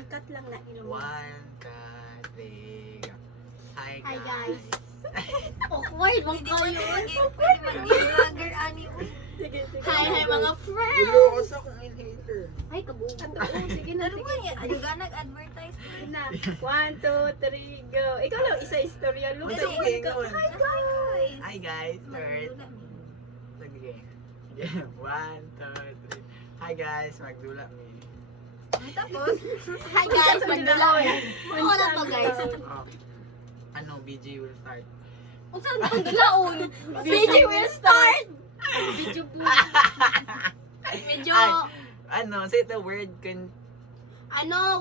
Ikat lang na ilong. 1, 2, 3, go. Hi Hi, guys. Awkward, wag Pwede kayo. mag-give vlogger, ani. Sige, sige. Hi, mga friends. Gulo ko sa akong inhaler. Ay, kabuo. Sige na, Ano sige. ba yan? Ano ka nag-advertise? Sige na. 1, 2, 3, go. Ikaw lang, isa istorya. Luto. Sige, Ikaw. go. Hi, guys. Hi guys, third. Sige. 1, 2, 3. Hi guys, magdula mi. Tapos, Hi guys, magdulaw. Ako na to, guys. Oh. Ano, BG will start. Kung saan itong dulaon? BG will start! Video po. Medyo, Ay, ano, say the word word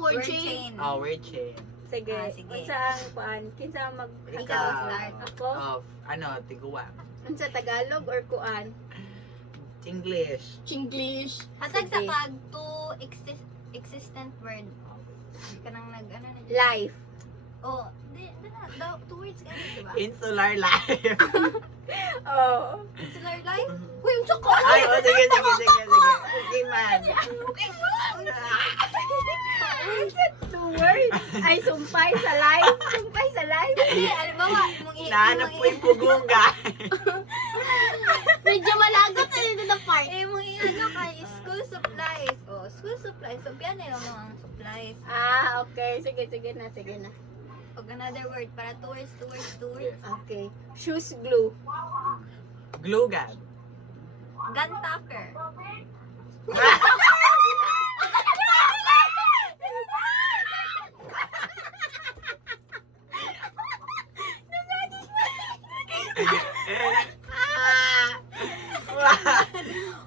Word chain. chain. oh, word chain. Sige. Sige. Unsa ang kuan? Kinsa mag Ikaw, start. Ako? Of, ano, tiguan. Unsa Tagalog or kuan? English. Chinglish. Hatag sa Sige. pag to existent word. Kanang nag-ano na. Life. Oh, two words ka diba? Insular life. Oh. Insular life? Uy, yung tsaka! Ay, oh, sige. Okay, man. Two words. Ay, sumpay sa life. Sumpay sa life. Hindi, alam mo ba, Nahanap po yung pugunga. Medyo malagot na dito na part. mong iano kay school supplies. Oh, school supplies. So, yan yung mga supplies. Ah, okay. Sige na. O, another word para two words. Yes. Okay. Shoes glue. Glue gun. Gun tucker.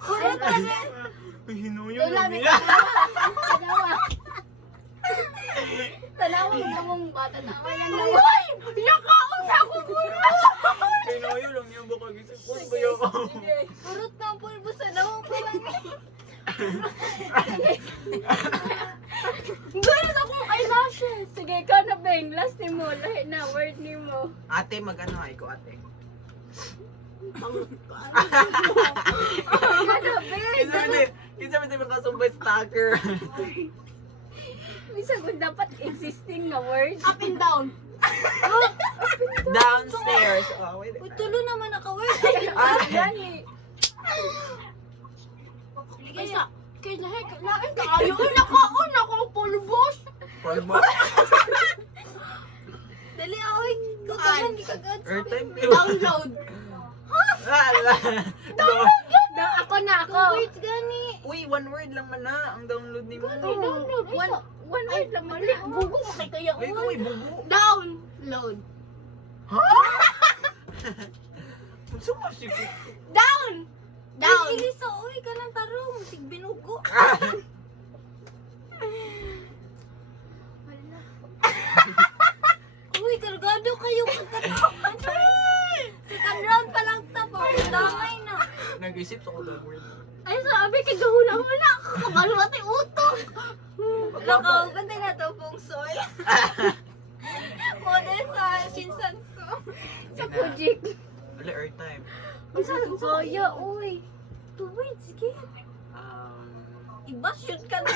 Urot ka na. Hinuyo Wala, lang may nila. tanawa. Tanawa mo mong bata. Tanawa yan. Uy! Yakaon na ako muna! Hinuyo lang yung baka gisip ko. Kuya ko. Sige. Purot ng pulbo sa lawang palang. Ganun akong eyelashes. Sige, ikaw na, Beng. Last ni mo. Lahi na. Word ni mo. Ate, mag-ano ay ko, ate. Ano, Beng? Kinsa ba tayo makasumbay stalker? May sagot dapat existing na word. Up and down. Downstairs. Oh, wait. Uy, tulo naman naka-word. Gani. Ligay Kaysa, kaya lahi, kailangan ka. Ayun, nakaon ako pulbos. Palbo. Dali, oy. Kutuhan, di ka gad. Airtime. Download. Ako na, Two ako. words gani. Uy, one word lang man na ang download ni mo. Download. One word lang mali. Bugo mo kay kaya. Wait, uy, bugo. Download. Ha? Sumasikip. Down. Down. Ilisa, oy, ka lang tarong. Sig binugo. Uy, kargado kayo magkataon. Second round pa lang tapos. Damay na. Nag-isip ako ng word. Ay, sabi kay gahula-hula. Kakabalo natin utok. Lakaw, bantay na to pong soy. Model sa Shinsanso. Sa Kujik. Wala airtime. Ang sa kaya, uy. Two words, kid. Iba shoot ka na.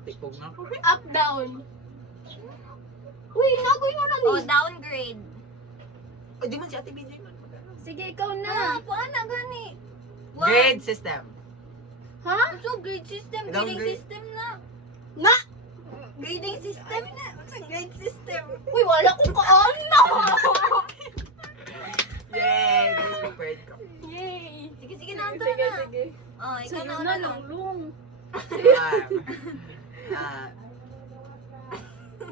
Tikog na ako. Up, down. Uy, nagoy mo na ni. Oh, downgrade. O, di man si Ate BJ man. Sige, ikaw Ah, na. paano gani? Grade system. Ha? So, grade system, Downgrade. grading system na. Nga! Grading system na. What's a grade system? Uy, wala kong kaano. Yay! Guys, prepared ko. Yay. Sige, nanto Sige, na. sige. Oh, ikaw Sige na na una lang, lang. lung.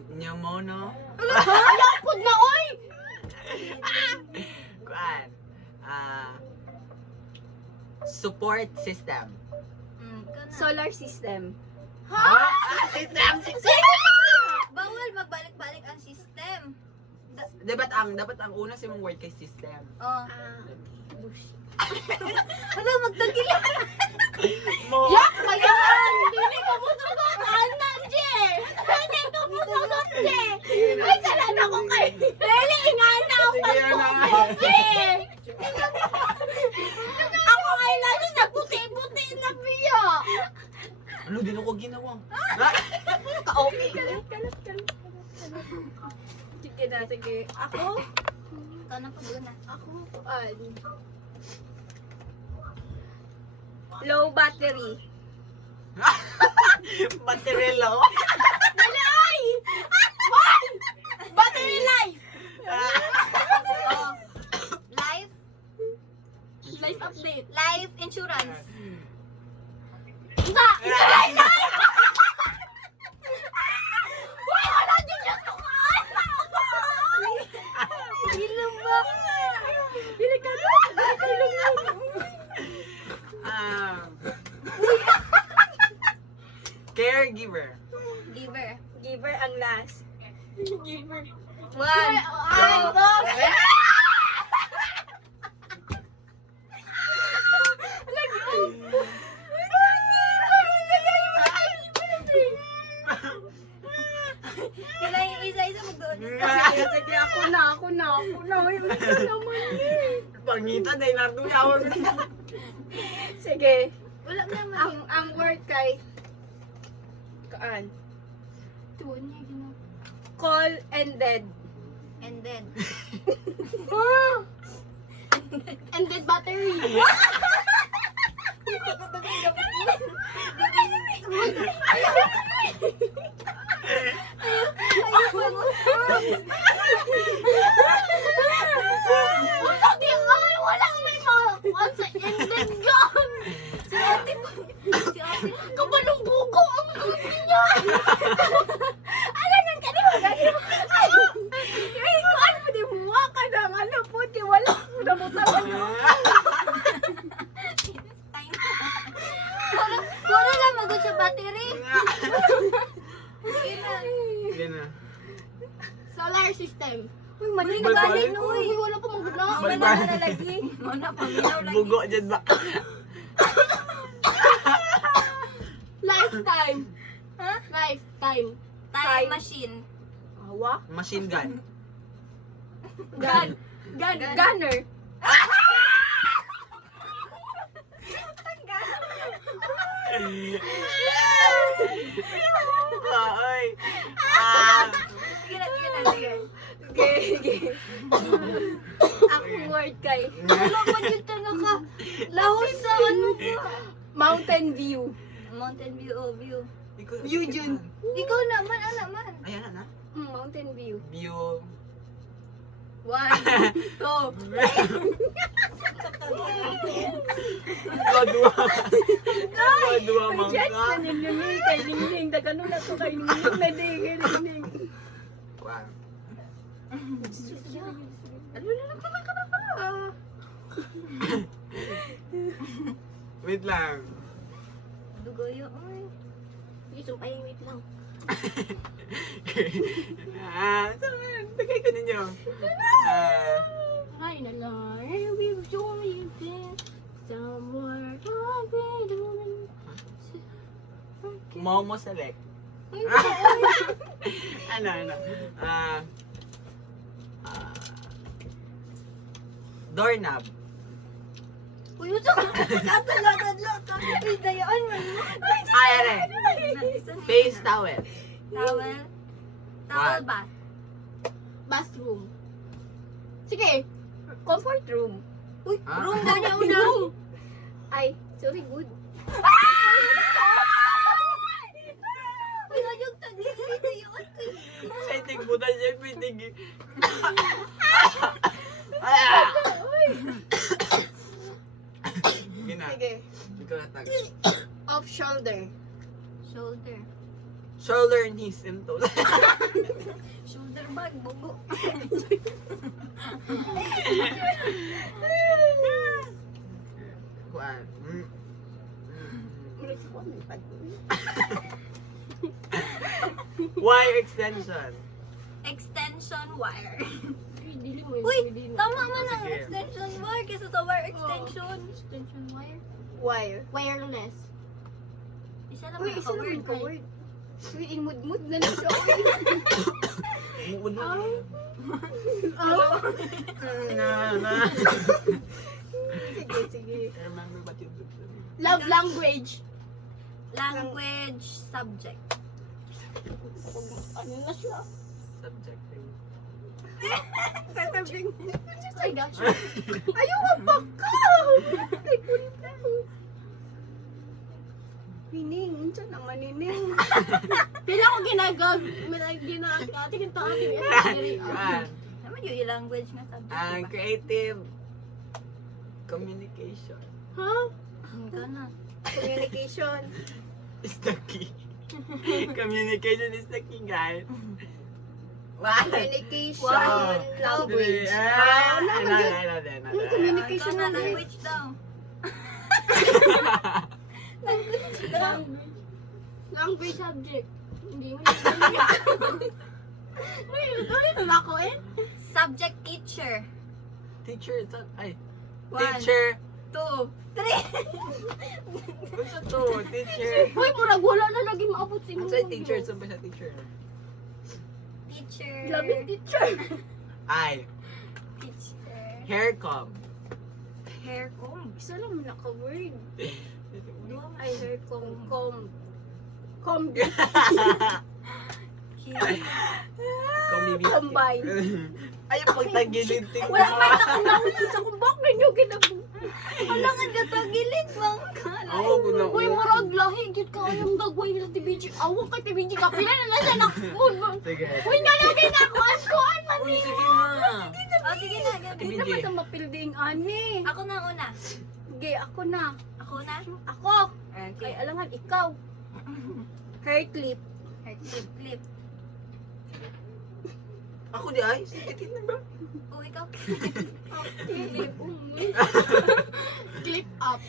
Pneumono. Pud na, oy! Kuan. Support system. Ikaw na. Solar system. Ha? System! Bawal magbalik-balik ang system. Dapat ang una sa mong word kay system. Oh. Bush. Wala, magtagila. Mo. Yak! Kayaan! Hindi ko mo sagot! Anan, Je! Hindi ko mo sagot, Je! Ay, salan ako kay... Dali, inganaw pa Sige ko! na. Je! Ako ay lalo na puti-puti na Ano, din ako ginawa. Ka-okay. Kalat. Sige na, sige. Ako? Ikaw na pag-una. Ako? Low battery. Battery low. Ay! One! Battery life! Oh. Life? Life update. Life insurance. Isa! Isa na! Uy, wala din yung tukaan! Ilan ba? Bili ka na! Caregiver. Giver ang last. Giver. One. Ay, dog! Kailangan yung isa-isa magdoon. Sige, ako na. Uy, ito naman eh. Pangita, dahil natuyawan. Sige. Wala naman. Ang word kay kaan? Tuon niya ginawa. Call and dead. And then. And dead battery. Wala may mga sa and dead gun. Si ate po. Si ate. Kabalong buko ang gusto niya. Alam nang kanina. Kuan mo di buwa ka ng ano po. Di wala. Namutawan mo. Wala lang magod sa battery. Sige na. Solar system. Uy, mali na Balbalik. galing no. Uy, wala pa maguna. Balbalik. Wala na lagi. Muna paminaw lagi. Bugo dyan ba? Lifetime. Ha? Lifetime. Time machine. Awa? Machine gun. Gun. Gunner. Ay. Sige na. Sige. Ang word kay Wala man yung talaga. Lahos sa ano ba? Mountain View. Mountain view, oh view. View dyan. Ikaw naman, naman. Ayan na. Mountain View. View. 1, 2. Kadua. Kadua Jets na mangka. ninyunin kay Ningning. Dagano na to kay Ningning na di kay Ningning. Wow. Ano na ka. Wait lang. Dugoyo, oy. Ay, wait lang. Tagay ko ninyo. Ay, nalang. We've joined this. Somewhere Momo select. Ano? Doorknob. Uy, uso ka. Kadlo. Idayaan mo. Ay, face towel. Towel. Towel bath. bathroom. Sige. Comfort room. Uy, Ah? room na niya una. Ay, sorry, good. Uy, ayog tagli dito yun. Ay, tigbutan siya, pitig. Gina. Sige. Ikaw na tag. Off shoulder. Shoulder. Shoulder, knees, and toes. Shoulder bag, bugo. Kuan. Wire extension. Extension wire. Dili mo Uy, tama man ang Sige. extension wire kaysa sa wire extension. Extension wire. Wire. Wireless. Isa lang Uy, may isa naman word ka word. Uy, imud-mud na na siya. Muun mo. Oh. Na. Sige, sige. Remember what you did. Love language. Language subject. Ano na siya? Subjective. Ay, gosh. Ayaw nga baka! Ay, kulit na. Nining, unsa na manining. Pila ko ginagag, ginagating ito ating Kuan. Naman yung language nga subject. Ang diba? creative communication Ha? Ikaw na. Communication. is the key. Communication is the key, guys. What? Communication. Wow. Language. Ano. Communication Ikaw na language. language daw. Language subject. Hindi mo Uy, tuloy na ako eh. Subject teacher. Teacher, ay. 1, Teacher. 2, 3. Gusto to, teacher. Uy, murag wala na lagi maabot si Ano mo. sa teacher? Saan ba siya teacher? Teacher. Labing teacher. Ay, Teacher. hair comb. Hair comb. Isa lang naka-word. Ay, hair comb. Comb. Combine. Ay, pagtagilid tingnan. Wala man ako nakikita kung bakit nyo ginagawa. Wala nga dito gilid bang kala. Oo, guna. Uy, murag lahi. Gid ka ayong gagawin nila TBG. Awang kay TBG ka. Pila na siya na. Sige. Uy, nga lagi na ako. Kuan man. Uy, sige na. Oh, sige na. Ate Hindi Minji. naman ito mapilding, ani. Ako na una. Sige, ako na. Ako na. Ako. Ay, Okay. alangan, ikaw. Hair clip. Hair clip, clip. Ako di ay. Sige, na ba? Oh, ikaw. Clip. Clip up.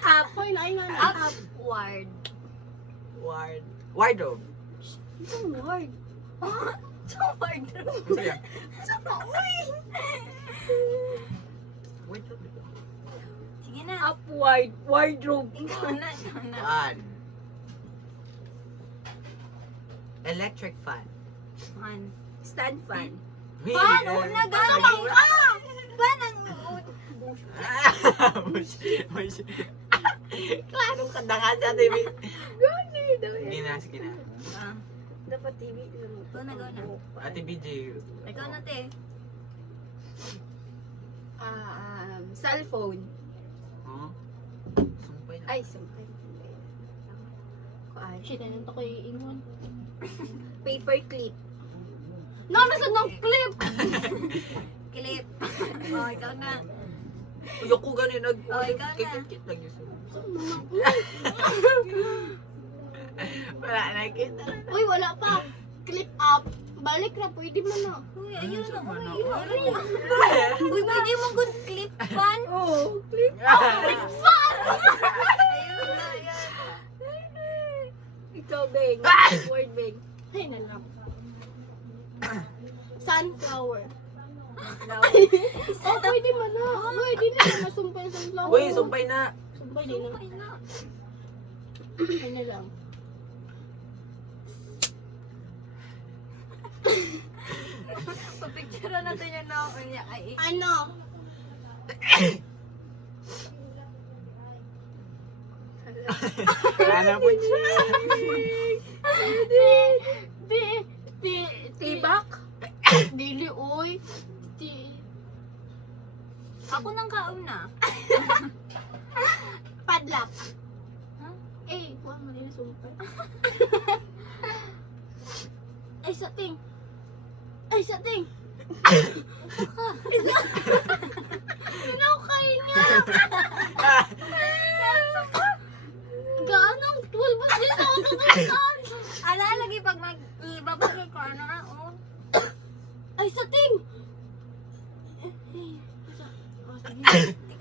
Apoy na, ay nga na. Up. Upward. Wardrobe. Isang word. Upward. Ano yan? Wardrobe. Sige na. Upward. Wardrobe. Ikaw na. Ikaw na. Fan. Electric fan. 1. Stand fan. Fan, una gamang ka! Fan ang Klarong kanda ka sa TV. Gani, daw Sige na, sige na. Ah, Dapat TV. go na, go na. Ate BJ. Ikaw na, te. Cellphone. Huh? Sumpay na. Ay, sumpay. Kuan. Shit, ano to kay ingon? Paper clip. Nanasan ng clip! Clip. Oh, ikaw na. Ayoko ganin. Oh, ikaw na. Kikit lang yun. Wala na kita. Uy, wala pa. Clip up. Balik na, pwede mo na. Uy, ayun na. Ano? Uy, Uy, pwede mo good clip fan. Oo, clip Ayun na, yan. Ikaw, Beng. Word, Beng. Ay, nalang. Sunflower. Oh, pwede mo na. Pwede na masumpay sa sunflower. Uy, sumpay na. Sumpay din na. Ay na. Ay na lang. Papicture natin yun na ako niya. Ay, Ano? Ano po siya? Tibak? Dili, oy. ako nang kauna. Padlak. Huh? Eh, kuha mo rin sumpay. Ay, sa ting. Ay, sa ting. Ikaw kayo nga. Ganong 12 ba din ako tutusan? Ala, lagi pag mag-ibabagay ko, ano na, oh. Ay, sa ting.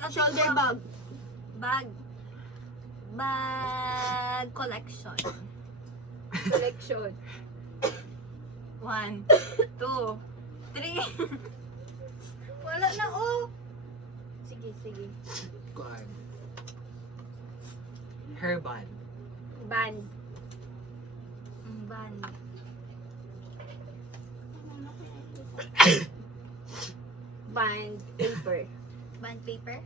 Shoulder bag. Bag. Bag collection. Collection. 1, 2, 3. Wala na, oh. Sige, sige. Kuan. Herbal. Band. Band. Band paper. Band paper.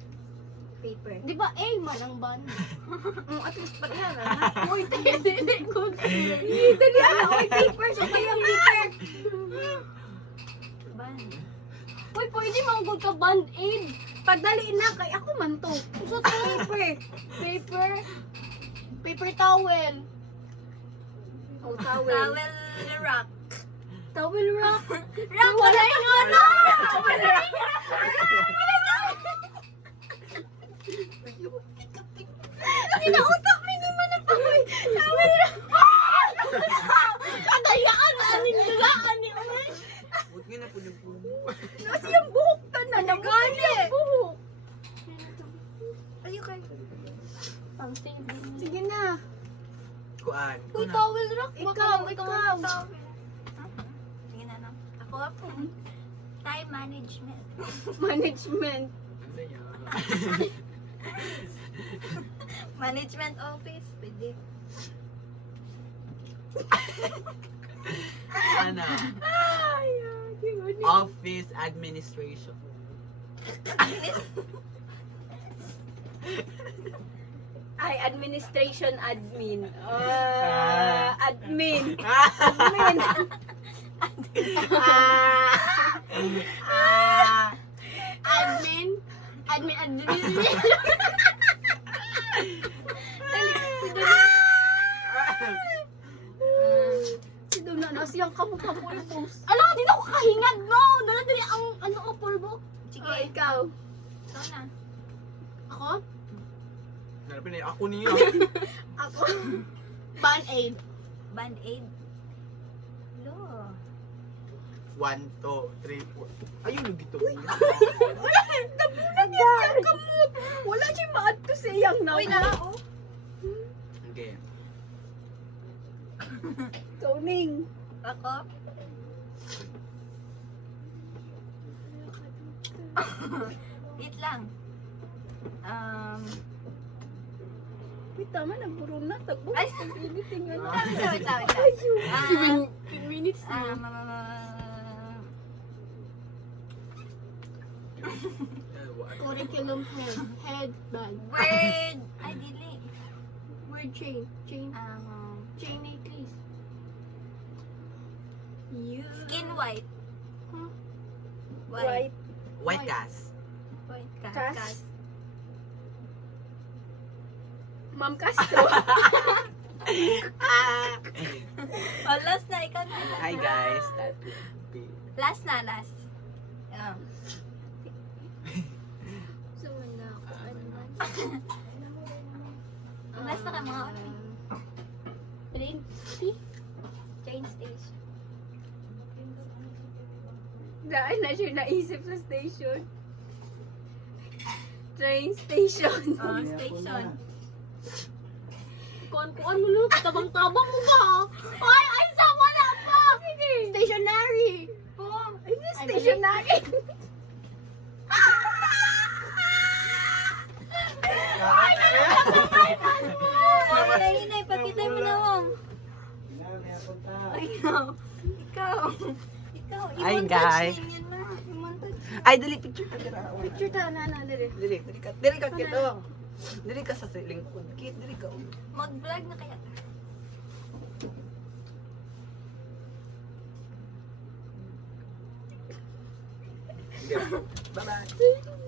Paper. Di ba A man ang ban? At least pati yan, ah. Uy, hindi ko. Dali, ano? Oy, paper. So kayo ang paper. Ban. Uy, pwede manggod ka band-aid. Pagdali na, kay ako man to. So, paper. Paper. Paper towel. Oh, towel. rock. Towel rock. Rock, wala yung ano. Towel rock. Kinautak mo naman ang towel. Towel rock. Kadayaan, aning dulaan ni Uy. Huwag nga na po ng puno. Kasi yung buhok ka na. Nagali. Buhok. Ayun kayo. Ang saving. Sige na. Kuan. Uy, Kuna. towel rock. Ikaw. Sige na, no? Ako, time management. Management. Ano yun? Management office, pwede. Ano? Office administration. Ay, administration admin. Admin. Ah! Admin. Admin. Admin. Si Duna na siyang kamukha-pulbos. Alam ka, dito ko kahingad mo. Dali ang ano ko, pulbo. Sige, Oh, ikaw. so na. Ako? Nalapin na ako niyo. Ako. Band-aid. Band-aid. Lo. 1, 2, 3, 4. Ayun, nagito. Nabunan niya siyang kamot. Wala siya maad to sa iyang na. Uy, nalao. Okay. Toning. Ako. Wait lang. Wait, tama, nagburo na. Tagbo. Ay! Pag-editing ano. Wait lang. Ayun. 10 minutes na. Curriculum head. Headband. Word. Ay, dili. Word chain. Chain. Chain necklace. Skin white. Huh? White. White cast. White Cast. Ma'am Castro. Oh, last na. Ikaw na. Hi guys, that will be. Last na, last. So, wala ako. Ano man. Last na ka mga ano. Train. Train station. Dahil na siya naisip sa station. Train station. Station. Kuan mo lang. Tabang-tabang mo ba? Ay, sama na pa. Sige. Stationary. Ay, di stationary. Hinay, pagkitay mo na mo. Ikaw. Ikaw. Hi, I-montage guys. din yun na. I-montage. Ay, dali picture ka dira. Picture ta na dali. Dili ka kito. Dili ka sa lingkod. Kit, dili ka. Mag-vlog na kaya. Bye-bye.